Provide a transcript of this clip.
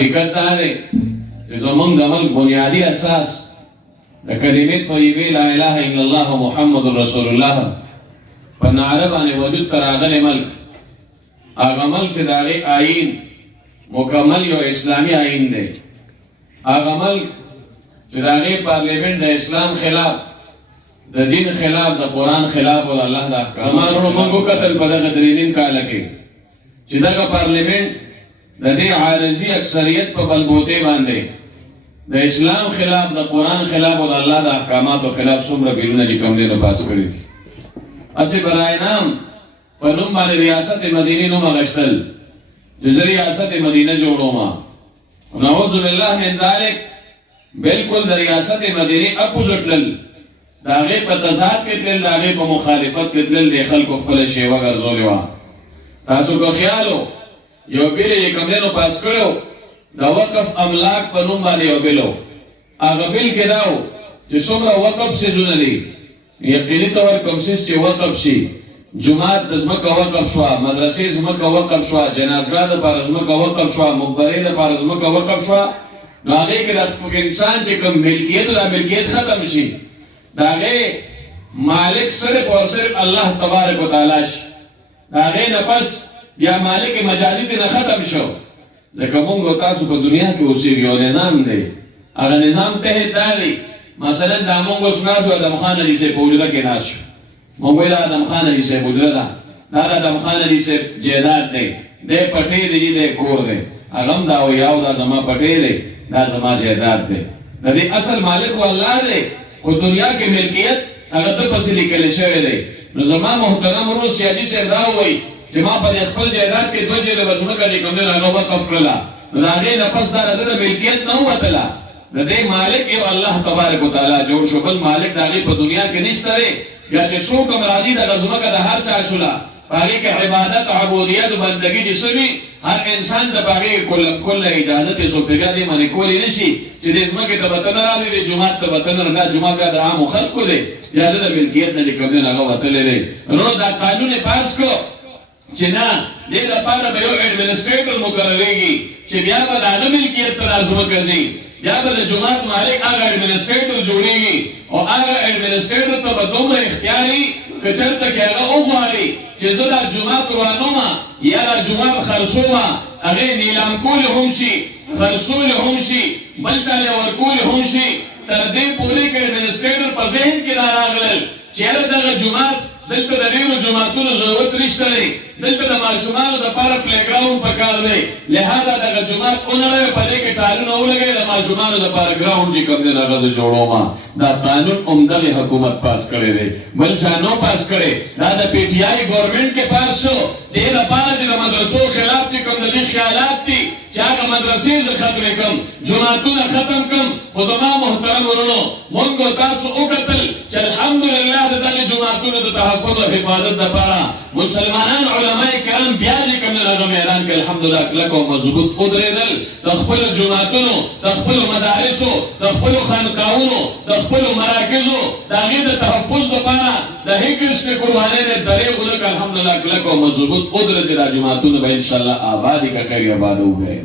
حقیقت دا دی چې زمونږ د ملک بنیادي اساس د کلمې طیبې لا اله الا الله محمد رسول الله په نعره باندې وجود ته راغلی ملک، هغه ملک چې د هغې آیین مکمل یو اسلامي آیین دی، هغه ملک چې د هغې پارلیمنټ د اسلام خلاف، د دین خلاف، د قرآن خلاف او د الله د احکام. زمانو موږ وکتل په دغه 3 کاله کې چې دغه پارلیمنټ د دې عارضي اکثریت په بلبوتې باندې د اسلام خلاف، د قرآن خلاف او د الله د احکاماتو خلاف څومره بیلونه چې کوم دی نو پاس کړي دي. هسې برای نام په نوم باندې ریاست مدینې نوم اخیستل چې زه ریاست مدینه جوړوم. نعوذ بالله من ذلک بالکل د ریاست مدینې اپوزټ تلل، د هغې په تضاد کې تلل، د هغې په مخالفت کې تلل، د خلکو خپله شیوه ګرځولې وه. تاسو که خیال و یو بیل یې کوم دی نو پاس کړی د وقف املاک په نوم باندې یو بیل و. هغه بیل کې دا و چې څومره وقف څیزونه دي یقیني طور کوم څیز چې وقف شي، جومات د ځمکه وقف شوه، مدرسې ځمکه وقف شوه، جنازګاه دپاره ځمکه وقف شوه، مقبرې دپاره ځمکه وقف شوه، نو هغې کې د انسان چې کوم ملکیت و دا ملکیت ختم شي، د هغې مالک صرف او صرف الله تبارک وتعالی شي، د هغې نه پس بیا مالک مجازي دې نه ختم شو. لکه مونږ او تاسو په دنیا کې اوسېږو، یو نظام دی، هغه نظام تحت دا دی. مثلا دا مونږ اوس ناست ادم خان علي صاحب په حجره کې ناست شو، مونږ وایي دا ادم خان علي صاحب حجره ده، دا د ادم خان علي صاحب جایداد دی، دی پټی دی، دی کور دی، هغه هم دا وایي او دا زما پټی دی، دا زما جایداد دی، د دې اصل مالک و الله دی، خو دنیا کې ملکیت هغه ده پسې لیکلی شوی دی. نو زما محترم ورور سیادي صاحب دا وایي چې ما په خپل جایداد کې 2 جیله به ځمکه چې کوم دی هغه وقف کړله، نو د هغې نه پس دا د ملکیت نه ووتله، د دې مالک یو الله تبارک وتعالی جوړ شو، بل مالک د هغې په دنیا کې نشته دی. بیا چې څوک هم راځي دغه ځمکه د هر چا شوله، په هغې کې عبادت او عبودیت او بندګي چې څه وي، هر انسان د په هغې کله اجازت یې څوک بېګا دې باندې کولی نه شي چې دې ځمکې ته به ته نه راځې، دې جومات ته به ته نه، نه جومات بیا د عامو خلکو دی، بیا د ملکیت نه چې کوم دی هغه وتلی دی. نو دا قانون یې پاس کړو چې نه دې لپاره به یو ایډمنسټریټر مقرریږي چې بیا به د هغه ملکیت ته دا ځمکه ځي، بیا به د جومات مالک هغه ایډمنسټریټر جوړیږي او هغه ایډمنسټریټر ته به دومره اختیار وي که چېرته کې هغه وغواړي چې زه دا جومات روانومه یا دا جومات خرڅومه، هغې نیلام کولی هم شي، خرڅولی هم شي، بل چا له ورکولی هم شي، تر دې پورې که ایډمنسټریټر په ذهن کې را راغلل چې یاره دغه جومات دلته د ډېرو جوماتونو ضرورت نشته دی، دلته د ماشومانو دپاره پلیګراونډ پکار دی، لهذا دغه جومات ونړوئ، په دې کې ټالونه ولګئ، د ماشومانو دپاره ګراونډ چې کوم دی نو هغه زه جوړومه. دا قانون همدغې حکومت پاس کړی دی، بل چا نو پاس کړی، دا د پی ټي آی ګورمنټ کې پاس شو، دې لپاره چې د مدرسو خلاف چې کوم د دې خیالات دي چې هغه مدرسې زه ختمې کړم، جوماتونه ختم کړم. خو زما محترم ورونو مونږ او تاسو وکتل چې الحمدلله د دغې جوماتونو د تحفظ او حفاظت دپاره مسلمانان علماء کرام بیا چې کوم دی هغه میدان کې الحمدلله کلک او مضبوط ودرېدل، د خپلو جوماتونو، د خپلو مدارسو، د خپلو خانقاهونو، د خپلو مراکزو د هغې د تحفظ دپاره د هیڅ قسمې قربانۍ نه درې ولکه الحمدلله کلک او مضبوط ودرېدل. دا جوماتونه به انشاءالله آبادي که خیر آباده وګورئ.